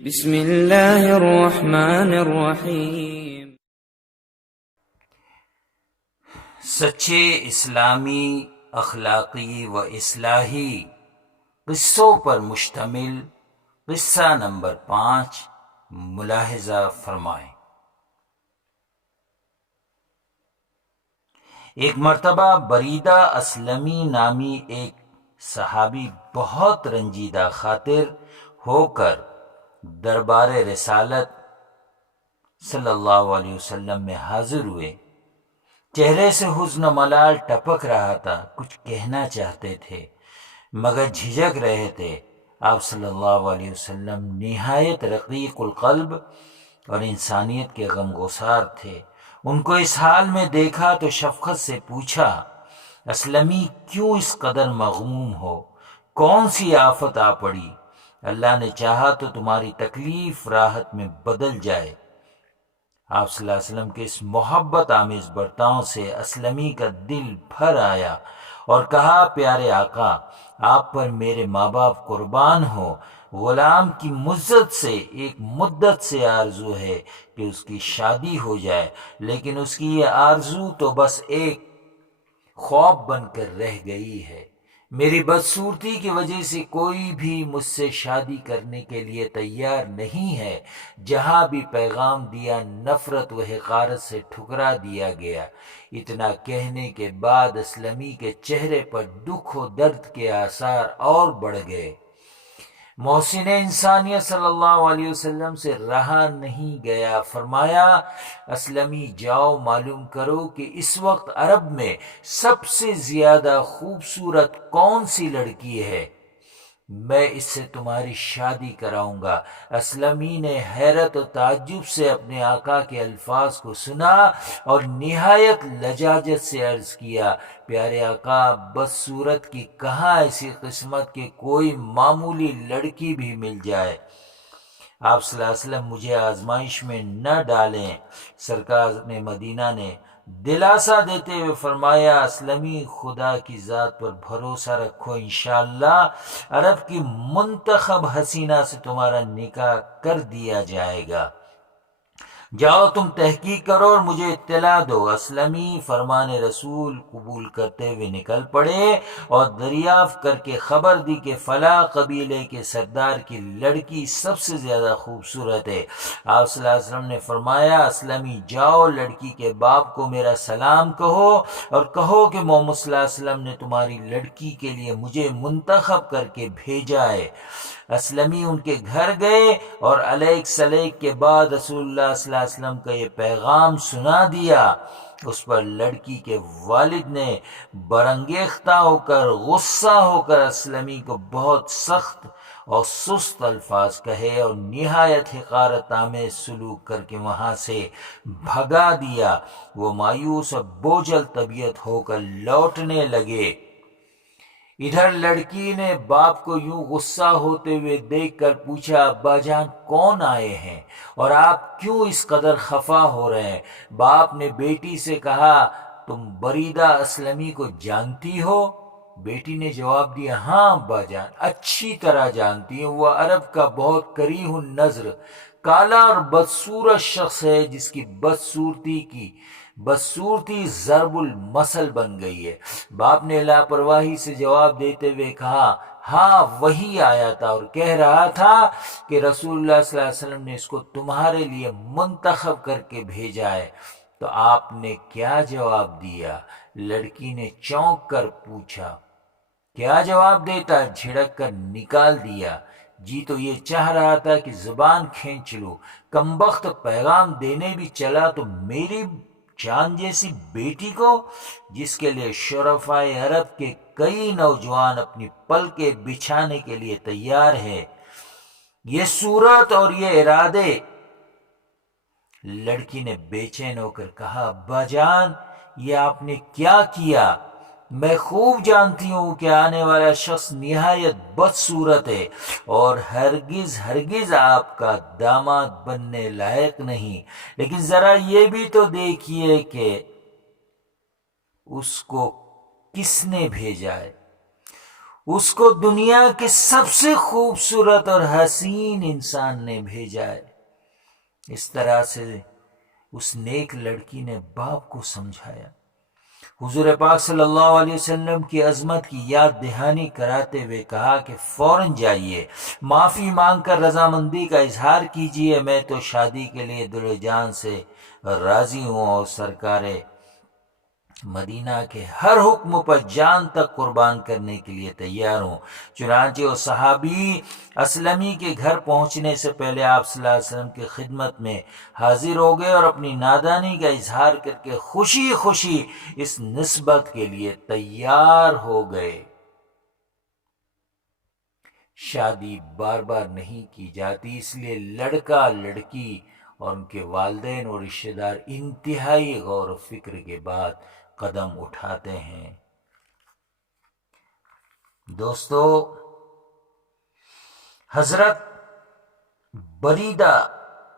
بسم اللہ الرحمن الرحیم۔ سچے اسلامی اخلاقی و اصلاحی قصوں پر مشتمل قصہ نمبر 5 ملاحظہ فرمائیں۔ ایک مرتبہ بریدہ اسلمی نامی ایک صحابی بہت رنجیدہ خاطر ہو کر دربار رسالت صلی اللہ علیہ وسلم میں حاضر ہوئے۔ چہرے سے حزن و ملال ٹپک رہا تھا، کچھ کہنا چاہتے تھے مگر جھجک رہے تھے۔ آپ صلی اللہ علیہ وسلم نہایت رقیق القلب اور انسانیت کے غمگسار تھے۔ ان کو اس حال میں دیکھا تو شفقت سے پوچھا، اسلمی کیوں اس قدر مغموم ہو؟ کون سی آفت آ پڑی؟ اللہ نے چاہا تو تمہاری تکلیف راحت میں بدل جائے۔ آپ صلی اللہ علیہ وسلم کے اس محبت آمیز برتاؤ سے اسلمی کا دل بھر آیا اور کہا، پیارے آقا، آپ پر میرے ماں باپ قربان ہو۔ غلام کی مدت سے آرزو ہے کہ اس کی شادی ہو جائے، لیکن اس کی یہ آرزو تو بس ایک خواب بن کر رہ گئی ہے۔ میری بدصورتی کی وجہ سے کوئی بھی مجھ سے شادی کرنے کے لیے تیار نہیں ہے۔ جہاں بھی پیغام دیا نفرت و حقارت سے ٹھکرا دیا گیا۔ اتنا کہنے کے بعد اسلمی کے چہرے پر دکھ و درد کے آثار اور بڑھ گئے۔ محسن انسانیت صلی اللہ علیہ وسلم سے رہا نہیں گیا، فرمایا، اسلمی جاؤ معلوم کرو کہ اس وقت عرب میں سب سے زیادہ خوبصورت کون سی لڑکی ہے، میں اس سے تمہاری شادی کراؤں گا۔ اسلمی نے حیرت و تعجب سے اپنے آقا کے الفاظ کو سنا اور نہایت لجاجت سے عرض کیا، پیارے آقا، بدصورت کی کہاں ایسی قسمت کہ کوئی معمولی لڑکی بھی مل جائے۔ آپ صلی اللہ علیہ وسلم مجھے آزمائش میں نہ ڈالیں۔ سرکار نے مدینہ نے دلاسا دیتے ہوئے فرمایا، اسلمی خدا کی ذات پر بھروسہ رکھو، انشاءاللہ عرب کی منتخب حسینہ سے تمہارا نکاح کر دیا جائے گا۔ جاؤ تم تحقیق کرو اور مجھے اطلاع دو۔ اسلمی فرمان رسول قبول کرتے ہوئے نکل پڑے اور دریافت کر کے خبر دی کہ فلاں قبیلے کے سردار کی لڑکی سب سے زیادہ خوبصورت ہے۔ آپ صلی اللہ علیہ وسلم نے فرمایا، اسلمی جاؤ لڑکی کے باپ کو میرا سلام کہو اور کہو کہ محمد صلی اللہ علیہ وسلم نے تمہاری لڑکی کے لیے مجھے منتخب کر کے بھیجا ہے۔ اسلمی ان کے گھر گئے اور علیک سلیک کے بعد رسول اللہ صلی اللہ علیہ وسلم کا یہ پیغام سنا دیا۔ اس پر لڑکی کے والد نے برانگیختہ ہو کر، غصہ ہو کر اسلمی کو بہت سخت اور سست الفاظ کہے اور نہایت حقارت آمیز سلوک کر کے وہاں سے بھگا دیا۔ وہ مایوس اور بوجھل طبیعت ہو کر لوٹنے لگے۔ ادھر لڑکی نے باپ کو یوں غصہ ہوتے ہوئے دیکھ کر پوچھا، ابا جان کون آئے ہیں اور آپ کیوں اس قدر خفا ہو رہے ہیں؟ باپ نے بیٹی سے کہا، تم بریدہ اسلمی کو جانتی ہو؟ بیٹی نے جواب دیا، ہاں ابا جان، اچھی طرح جانتی ہوں۔ وہ عرب کا بہت کریہ النظر کالا اور بدصورت شخص ہے، جس کی بدصورتی ضرب المثل بن گئی ہے۔ باپ نے لاپرواہی سے جواب دیتے ہوئے کہا، ہاں وہی آیا تھا اور کہہ رہا تھا کہ رسول اللہ صلی اللہ علیہ وسلم نے اس کو تمہارے لیے منتخب کر کے بھیجا ہے۔ تو آپ نے کیا جواب دیا؟ لڑکی نے چونک کر پوچھا۔ کیا جواب دیتا؟ جھڑک کر نکال دیا، جی تو یہ چاہ رہا تھا کہ زبان کھینچ لوں۔ کمبخت پیغام دینے بھی چلا تو میری جان جیسی بیٹی کو، جس کے لیے شرفائے عرب کے کئی نوجوان اپنی پلکیں بچھانے کے لیے تیار ہے، یہ صورت اور یہ ارادے۔ لڑکی نے بے چین ہو کر کہا، ابا جان یہ آپ نے کیا کیا؟ میں خوب جانتی ہوں کہ آنے والا شخص نہایت بدصورت ہے اور ہرگز آپ کا داماد بننے لائق نہیں، لیکن ذرا یہ بھی تو دیکھیے کہ اس کو کس نے بھیجا ہے۔ اس کو دنیا کے سب سے خوبصورت اور حسین انسان نے بھیجا ہے۔ اس طرح سے اس نیک لڑکی نے باپ کو سمجھایا، حضور پاک صلی اللہ علیہ وسلم کی عظمت کی یاد دہانی کراتے ہوئے کہا کہ فوراً جائیے، معافی مانگ کر رضامندی کا اظہار کیجیے، میں تو شادی کے لیے دل و جان سے راضی ہوں اور سرکار مدینہ کے ہر حکم پر جان تک قربان کرنے کے لیے تیار ہوں۔ چنانچہ وہ صحابی اسلمی کے گھر پہنچنے سے پہلے آپ صلی اللہ علیہ وسلم کی خدمت میں حاضر ہو گئے اور اپنی نادانی کا اظہار کر کے خوشی خوشی اس نسبت کے لیے تیار ہو گئے۔ شادی بار بار نہیں کی جاتی، اس لیے لڑکا لڑکی اور ان کے والدین اور رشتہ دار انتہائی غور و فکر کے بعد قدم اٹھاتے ہیں۔ دوستو، حضرت بریدہ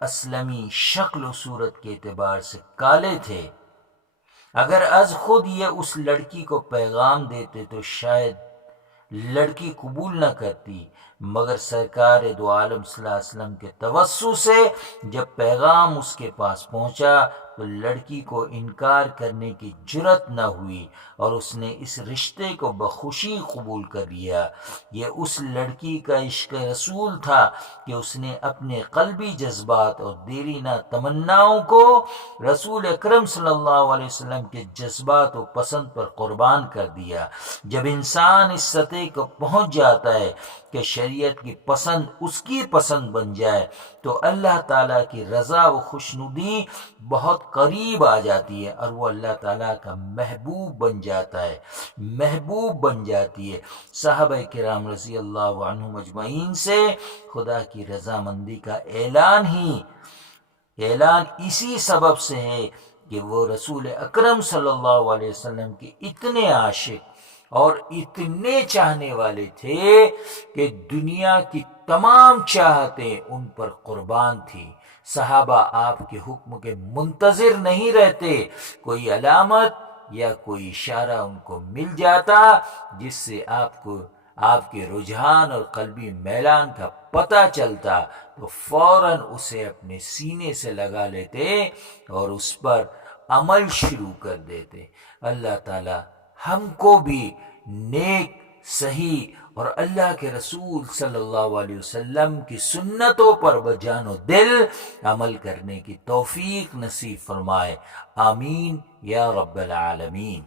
اسلمی شکل و صورت کے اعتبار سے کالے تھے۔ اگر از خود یہ اس لڑکی کو پیغام دیتے تو شاید لڑکی قبول نہ کرتی، مگر سرکار دو عالم صلی اللہ علیہ وسلم کے توسط سے جب پیغام اس کے پاس پہنچا تو لڑکی کو انکار کرنے کی جرت نہ ہوئی اور اس نے اس رشتے کو بخوشی قبول کر لیا۔ یہ اس لڑکی کا عشق رسول تھا کہ اس نے اپنے قلبی جذبات اور دیرینہ تمناؤں کو رسول اکرم صلی اللہ علیہ وسلم کے جذبات و پسند پر قربان کر دیا۔ جب انسان اس سطح کو پہنچ جاتا ہے کہ شریعت کی پسند اس کی پسند بن جائے تو اللہ تعالیٰ کی رضا و خوشنودی بہت قریب آ جاتی ہے اور وہ اللہ تعالیٰ کا محبوب بن جاتا ہے، محبوب بن جاتی ہے۔ صحابہ کرام رضی اللہ عنہم اجمعین سے خدا کی رضامندی کا اعلان اسی سبب سے ہے کہ وہ رسول اکرم صلی اللہ علیہ وسلم کے اتنے عاشق اور اتنے چاہنے والے تھے کہ دنیا کی تمام چاہتیں ان پر قربان تھی۔ صحابہ آپ کے حکم کے منتظر نہیں رہتے، کوئی علامت یا کوئی اشارہ ان کو مل جاتا جس سے آپ کے رجحان اور قلبی میلان کا پتہ چلتا تو فوراً اسے اپنے سینے سے لگا لیتے اور اس پر عمل شروع کر دیتے۔ اللہ تعالی ہم کو بھی نیک، صحیح اور اللہ کے رسول صلی اللہ علیہ وسلم کی سنتوں پر بجان و دل عمل کرنے کی توفیق نصیب فرمائے، آمین یا رب العالمین۔